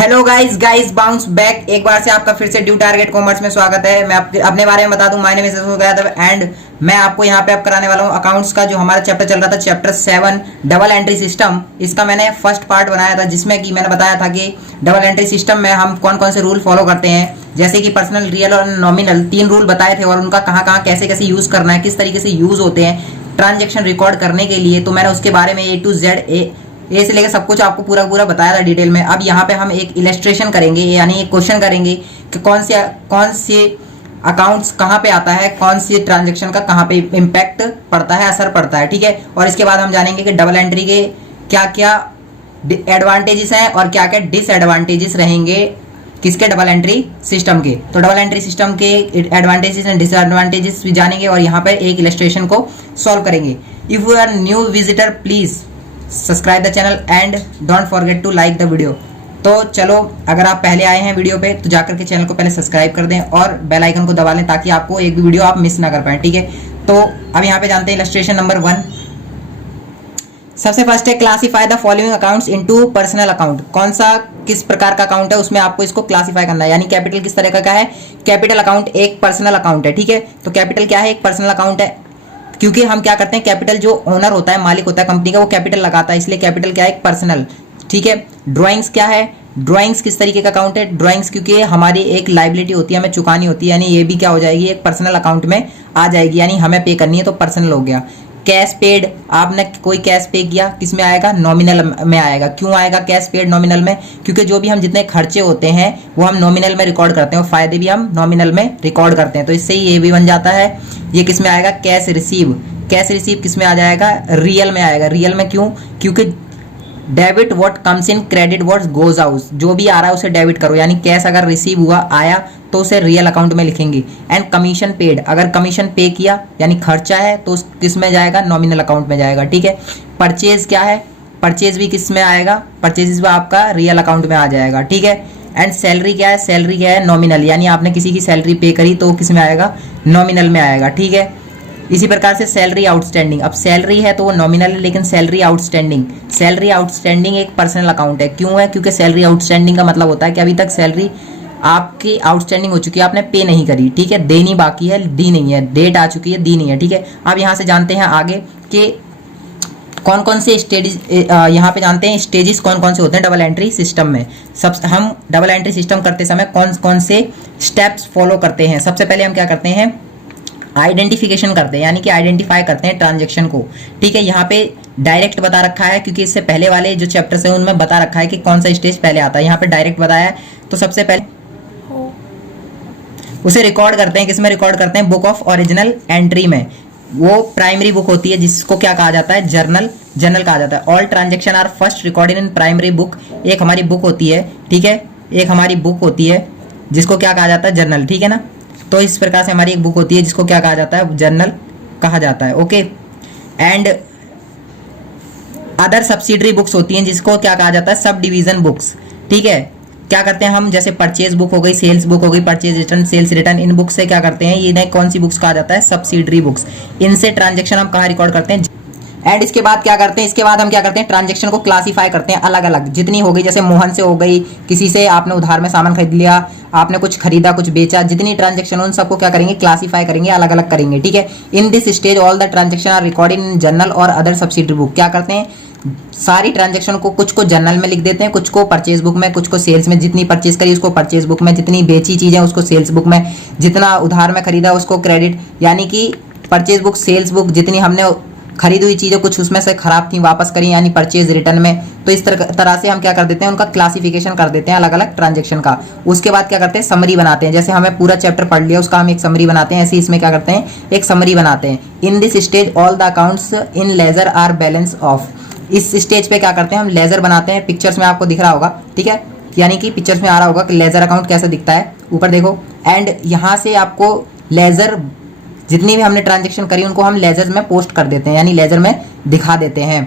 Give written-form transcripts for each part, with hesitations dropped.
Hello guys bounce back एक बार से आपका फिर से ड्यू टारगेट कॉमर्स में स्वागत है। मैं अपने बारे में बता दूं, my name is Yadav and मैं आपको यहां पे अब कराने वाला हूं अकाउंट्स का जो हमारा चैप्टर चल रहा था, चैप्टर 7 डबल एंट्री सिस्टम। इसका मैंने फर्स्ट पार्ट बनाया था जिसमें कि मैंने बताया था कि डबल एंट्री सिस्टम में हम कौन कौन से रूल फॉलो करते हैं, जैसे कि पर्सनल, रियल और नॉमिनल, 3 रूल बताए थे और उनका कहाँ कहाँ कैसे कैसे यूज करना है, किस तरीके से यूज होते हैं ट्रांजेक्शन रिकॉर्ड करने के लिए। तो मैंने उसके बारे में A to Z ए से लेकर सब कुछ आपको पूरा पूरा बताया था डिटेल में। अब यहाँ पे हम एक इलस्ट्रेशन करेंगे, यानी एक क्वेश्चन करेंगे कि कौन से अकाउंट्स कहाँ पे आता है, कौन सी ट्रांजेक्शन का कहाँ पे इम्पैक्ट पड़ता है, असर पड़ता है, ठीक है। और इसके बाद हम जानेंगे कि डबल एंट्री के क्या क्या एडवांटेजेस हैं और क्या क्या डिसएडवांटेजेस रहेंगे किसके, डबल एंट्री सिस्टम के। तो डबल एंट्री सिस्टम के एडवांटेजेस एंड डिसएडवांटेजेस भी जानेंगे और यहाँ पे एक इलस्ट्रेशन को सॉल्व करेंगे। If you are new visitor please subscribe the channel and don't forget to like the video. तो चलो, अगर आप पहले आए हैं वीडियो पे तो जाकर के चैनल को पहले सब्सक्राइब कर दें और बेल आइकन को दबा लें ताकि आपको एक भी वीडियो आप मिस ना कर पाएं, ठीक है। तो अब यहाँ पे जानते हैं इलस्ट्रेशन नंबर 1। सबसे फर्स्ट है classify the following accounts into personal account. कौन सा किस प्रकार का अकाउंट है, उसमें आपको इसको क्लासीफाई करना है। यानी कैपिटल किस तरह का है, कैपिटल अकाउंट एक पर्सनल अकाउंट है, ठीक है। तो कैपिटल क्या है, एक पर्सनल अकाउंट है, क्योंकि हम क्या करते हैं, कैपिटल जो ओनर होता है, मालिक होता है कंपनी का, वो कैपिटल लगाता है, इसलिए कैपिटल क्या है, एक पर्सनल, ठीक है। ड्राइंग्स क्या है, ड्राइंग्स किस तरीके का अकाउंट है, ड्राइंग्स क्योंकि हमारी एक लाइबिलिटी होती है, हमें चुकानी होती है, यानी ये भी क्या हो जाएगी, एक पर्सनल अकाउंट में आ जाएगी, यानी हमें पे करनी है तो पर्सनल हो गया। कैश पेड, आपने कोई कैश पे किया, किस में आएगा, नॉमिनल में आएगा। क्यों आएगा कैश पेड नॉमिनल में, क्योंकि जो भी हम जितने खर्चे होते हैं वो हम नॉमिनल में रिकॉर्ड करते हैं और फायदे भी हम नॉमिनल में रिकॉर्ड करते हैं, तो इससे ये भी बन जाता है। ये किस में आएगा, कैश रिसीव, कैश रिसीव किस में आ जाएगा, रियल में आएगा। रियल में क्यों, क्योंकि debit what comes in, credit what goes out, जो भी आ रहा है उसे डेबिट करो, यानी कैश अगर रिसीव हुआ आया तो उसे रियल अकाउंट में लिखेंगे। एंड कमीशन पेड, अगर कमीशन पे किया यानी खर्चा है तो किस में जाएगा, नॉमिनल अकाउंट में जाएगा, ठीक है। परचेज क्या है, परचेज भी किस में आएगा, परचेज भी आपका रियल अकाउंट में आ जाएगा, ठीक है। एंड सैलरी क्या है, सैलरी क्या है, नॉमिनल, यानी आपने किसी की सैलरी पे करी तो किस में आएगा, नॉमिनल में आएगा, ठीक है। इसी प्रकार से सैलरी आउटस्टैंडिंग, अब सैलरी है तो वो नॉमिनल है, लेकिन सैलरी आउटस्टैंडिंग एक पर्सनल अकाउंट है। क्यों है, क्योंकि सैलरी आउटस्टैंडिंग का मतलब होता है कि अभी तक सैलरी आपकी आउटस्टैंडिंग हो चुकी है, आपने पे नहीं करी, ठीक है, देनी बाकी है, दी नहीं है, डेट आ चुकी है, दी नहीं है, ठीक है। अब यहाँ से जानते हैं आगे कि कौन कौन से स्टेजेस, यहाँ पे जानते हैं स्टेजेस कौन कौन से होते हैं डबल एंट्री सिस्टम में। सब हम डबल एंट्री सिस्टम करते समय कौन कौन से स्टेप्स फॉलो करते हैं। सबसे पहले हम क्या करते हैं, आइडेंटिफिकेशन करते हैं, यानी कि आइडेंटिफाई करते हैं ट्रांजैक्शन को, ठीक है। यहाँ पे डायरेक्ट बता रखा है क्योंकि इससे पहले वाले जो चैप्टर्स हैं उनमें बता रखा है कि कौन सा स्टेज पहले आता है, यहाँ पे डायरेक्ट बताया है। तो सबसे पहले उसे रिकॉर्ड करते हैं, किसमें रिकॉर्ड करते हैं, बुक ऑफ ओरिजिनल एंट्री में। वो प्राइमरी बुक होती है जिसको क्या कहा जाता है, जर्नल कहा जाता है। All transaction are first recorded in primary book, एक हमारी बुक होती है, ठीक है, एक हमारी बुक होती है जिसको क्या कहा जाता है, जर्नल, ठीक है ना। तो इस प्रकार से हमारी एक बुक होती है जिसको क्या कहा जाता है, जर्नल कहा जाता है, okay. And other subsidiary books होती हैं जिसको क्या कहा जाता है, सब डिवीजन बुक्स, ठीक है। क्या करते हैं हम, जैसे परचेज बुक हो गई, सेल्स बुक हो गई, परचेज रिटर्न, सेल्स रिटर्न, इन बुक से क्या करते हैं, ये कौन सी बुक्स कहा जाता है, सब्सिडरी बुक्स। इनसे ट्रांजेक्शन हम कहाँ रिकॉर्ड करते हैं। एंड इसके बाद क्या करते हैं, इसके बाद हम क्या करते हैं, ट्रांजेक्शन को क्लासीफाई करते हैं अलग अलग, जितनी हो गई, जैसे मोहन से हो गई, किसी से आपने उधार में सामान खरीद लिया, आपने कुछ खरीदा कुछ बेचा, जितनी ट्रांजेक्शन उन सबको क्या करेंगे, क्लासीफाई करेंगे, अलग अलग करेंगे, ठीक है। In this stage all the transaction are recorded in journal और अदर सब्सिडरी बुक। क्या करते हैं, सारी ट्रांजेक्शन को कुछ को जर्नल में लिख देते हैं, कुछ को परचेज बुक में, कुछ को सेल्स में, जितनी परचेज करी उसको परचेज बुक में, जितनी बेची चीजें उसको सेल्स बुक में, जितना उधार में खरीदा उसको क्रेडिट, यानी कि परचेज बुक, सेल्स बुक, जितनी हमने खरीदी हुई चीज़ें कुछ उसमें से खराब थी वापस करी, यानी परचेज रिटर्न में। तो इस तरह से हम क्या कर देते हैं, उनका क्लासिफिकेशन कर देते हैं अलग अलग ट्रांजेक्शन का। उसके बाद क्या करते हैं, समरी बनाते हैं, जैसे हमें पूरा चैप्टर पढ़ लिया उसका हम एक समरी बनाते हैं, ऐसे इसमें क्या करते हैं, एक समरी बनाते हैं। In this stage all the accounts in ledger are balance off. इस स्टेज पे क्या करते हैं, हम लेजर बनाते हैं, पिक्चर्स में आपको दिख रहा होगा, ठीक है, यानी कि पिक्चर्स में आ रहा होगा कि लेजर अकाउंट कैसे दिखता है, ऊपर देखो। एंड यहाँ से आपको लेजर, जितनी भी हमने ट्रांजेक्शन करी उनको हम लेजर में पोस्ट कर देते हैं, यानी लेजर में दिखा देते हैं।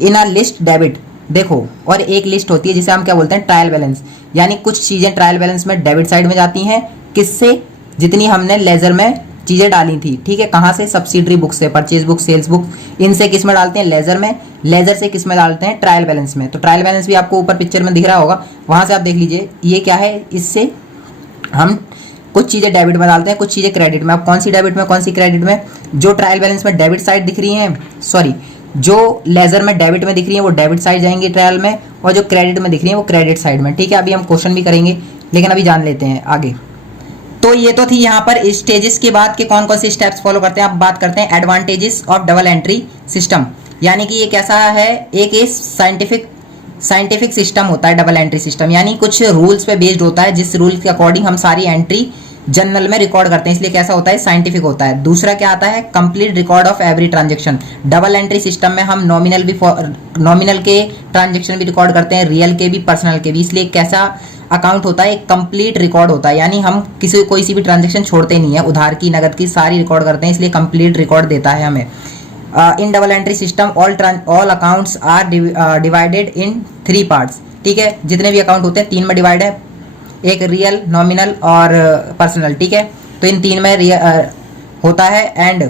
इन अ लिस्ट डेबिट, देखो, और एक लिस्ट होती है जिसे हम क्या बोलते हैं, ट्रायल बैलेंस, यानी कुछ चीज़ें ट्रायल बैलेंस में डेबिट साइड में जाती हैं, किससे, जितनी हमने लेजर में चीज़ें डाली थी, ठीक है। कहाँ से? सब्सिडरी बुक से, परचेज बुक, सेल्स बुक, इनसे किस में डालते हैं? लेजर में। लेजर से किस में डालते हैं? ट्रायल बैलेंस में। तो ट्रायल बैलेंस भी आपको ऊपर पिक्चर में दिख रहा होगा, वहाँ से आप देख लीजिए। ये क्या है? इससे हम कुछ चीज़ें डेबिट में डालते हैं, कुछ चीज़ें क्रेडिट में। अब कौन सी डेबिट में, कौन सी क्रेडिट में? जो ट्रायल बैलेंस में डेबिट साइड दिख रही है, सॉरी, जो लेजर में डेबिट में दिख रही है वो डेबिट साइड जाएंगी ट्रायल में, और जो क्रेडिट में दिख रही है वो क्रेडिट साइड में, ठीक है। अभी हम क्वेश्चन भी करेंगे, लेकिन अभी जान लेते हैं आगे। तो ये तो थी यहाँ पर स्टेजेस के बाद के कौन कौन से स्टेप्स फॉलो करते हैं। अब बात करते हैं advantages of double entry system, यानी कि ये कैसा है? एक साइंटिफिक सिस्टम होता है डबल एंट्री सिस्टम, यानी कुछ रूल्स पे बेस्ड होता है, जिस रूल्स के अकॉर्डिंग हम सारी एंट्री जर्नल में रिकॉर्ड करते हैं, इसलिए कैसा होता है? साइंटिफिक होता है। दूसरा क्या आता है? Complete record of every transaction. Double entry system में हम नॉमिनल के ट्रांजेक्शन भी रिकॉर्ड करते हैं, रियल के भी, पर्सनल के भी, इसलिए कैसा अकाउंट होता है? एक कंप्लीट रिकॉर्ड होता है, यानी हम कोई सी भी ट्रांजेक्शन छोड़ते नहीं है, उधार की, नगद की, सारी रिकॉर्ड करते हैं, इसलिए कंप्लीट रिकॉर्ड देता है हमें। In double entry system all accounts are divided in 3 parts, ठीक है। जितने भी अकाउंट होते हैं 3 में डिवाइड है, एक रियल, नॉमिनल और पर्सनल, ठीक है। तो इन 3 में होता है। And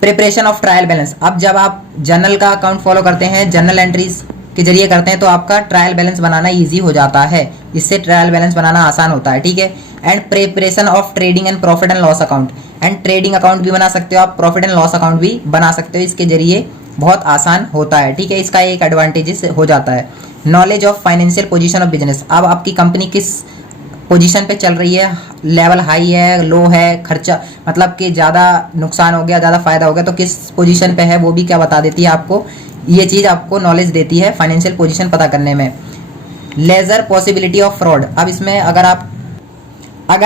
preparation of trial balance. अब जब आप जर्नल का अकाउंट फॉलो करते हैं, जर्नल एंट्रीज के जरिए करते हैं, तो आपका ट्रायल बैलेंस बनाना इजी हो जाता है, इससे ट्रायल बैलेंस बनाना आसान होता है, ठीक है। And preparation of trading and profit and loss account. And trading account भी बना सकते हो आप, प्रॉफिट एंड लॉस अकाउंट भी बना सकते हो, इसके जरिए बहुत आसान होता है, ठीक है। इसका एक एडवांटेजेस हो जाता है। Knowledge of financial position of business. अब आपकी कंपनी किस पोजीशन पे चल रही है, लेवल हाई है, लो है, खर्चा मतलब कि ज़्यादा नुकसान हो गया, ज़्यादा फायदा हो गया, तो किस पोजीशन पे है वो भी क्या बता देती है आपको, ये चीज़ आपको नॉलेज देती है फाइनेंशियल पोजीशन पता करने में। Ledger possibility of fraud. अब इसमें अगर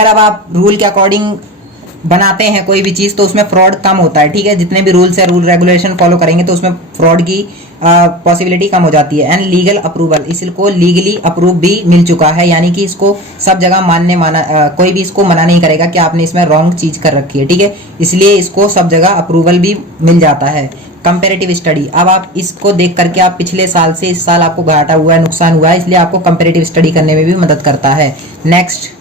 अब आप रूल के अकॉर्डिंग बनाते हैं कोई भी चीज़, तो उसमें फ्रॉड कम होता है, ठीक है। जितने भी रूल्स है, रूल रेगुलेशन फॉलो करेंगे तो उसमें फ्रॉड की पॉसिबिलिटी कम हो जाती है। And legal approval. इसको लीगली अप्रूव भी मिल चुका है, यानी कि इसको सब जगह कोई भी इसको मना नहीं करेगा कि आपने इसमें रॉन्ग चीज़ कर रखी है, ठीक है। इसलिए इसको सब जगह अप्रूवल भी मिल जाता है। Comparative study. अब आप इसको देख करके आप पिछले साल से इस साल आपको घाटा हुआ है, नुकसान हुआ है, इसलिए आपको कंपेरेटिव स्टडी करने में भी मदद करता है। नेक्स्ट,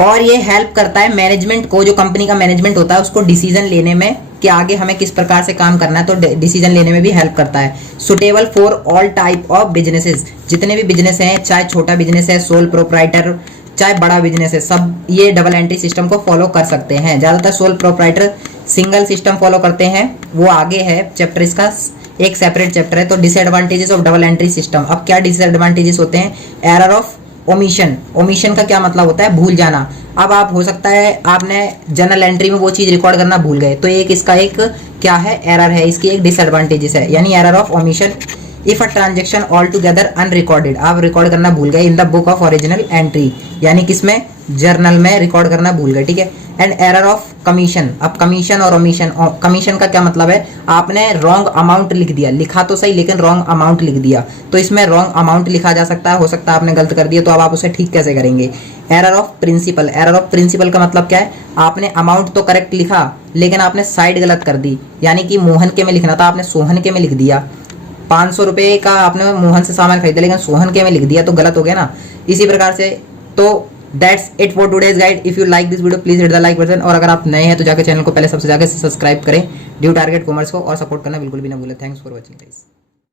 और ये हेल्प करता है मैनेजमेंट को, जो कंपनी का मैनेजमेंट होता है उसको डिसीजन लेने में कि आगे हमें किस प्रकार से काम करना है, तो डिसीजन लेने में भी हेल्प करता है। Suitable for all type of businesses. जितने भी बिजनेस हैं, चाहे छोटा बिजनेस है, सोल प्रोप्राइटर, चाहे बड़ा बिजनेस है, सब ये डबल एंट्री सिस्टम को फॉलो कर सकते हैं। ज़्यादातर sole proprietor single system follow करते हैं, वो आगे है चैप्टर, इसका एक सेपरेट चैप्टर है। तो disadvantages of double entry system. अब क्या डिसएडवांटेजेस होते हैं? Error of omission. ओमिशन का क्या मतलब होता है? भूल जाना। अब आप हो सकता है आपने जर्नल एंट्री में वो चीज़ रिकॉर्ड करना भूल गए, तो इसका एक क्या है? एरर है, इसकी एक डिसएडवांटेजेस है, यानी error of omission. If a transaction all together unrecorded. आप रिकॉर्ड करना भूल गए in the book of original entry, यानी किसमें? जर्नल में रिकॉर्ड करना भूल गए, ठीक है। And error of commission. अब कमीशन और ओमिशन, कमीशन का क्या मतलब है? आपने रॉन्ग अमाउंट लिख दिया, लिखा तो सही लेकिन रॉन्ग अमाउंट लिख दिया, तो इसमें रॉन्ग अमाउंट लिखा जा सकता है, हो सकता है आपने गलत कर दिया, तो अब आप उसे ठीक कैसे करेंगे? Error of principle. Error of principle का मतलब क्या है? आपने अमाउंट तो करेक्ट लिखा लेकिन आपने साइड गलत कर दी, यानी कि मोहन के में लिखना था, आपने सोहन के में लिख दिया। 500 रुपये का आपने मोहन से सामान खरीदा लेकिन सोहन के में लिख दिया, तो गलत हो गया ना। इसी प्रकार से तो that's it for today's guide. If you like this video please hit the like button, और अगर आप नए हैं तो जाकर चैनल को पहले सबसे जाकर सब्सक्राइब करें ड्यू टारगेट कॉमर्स को, और सपोर्ट करना बिल्कुल भी ना भूलें। Thanks for watching guys.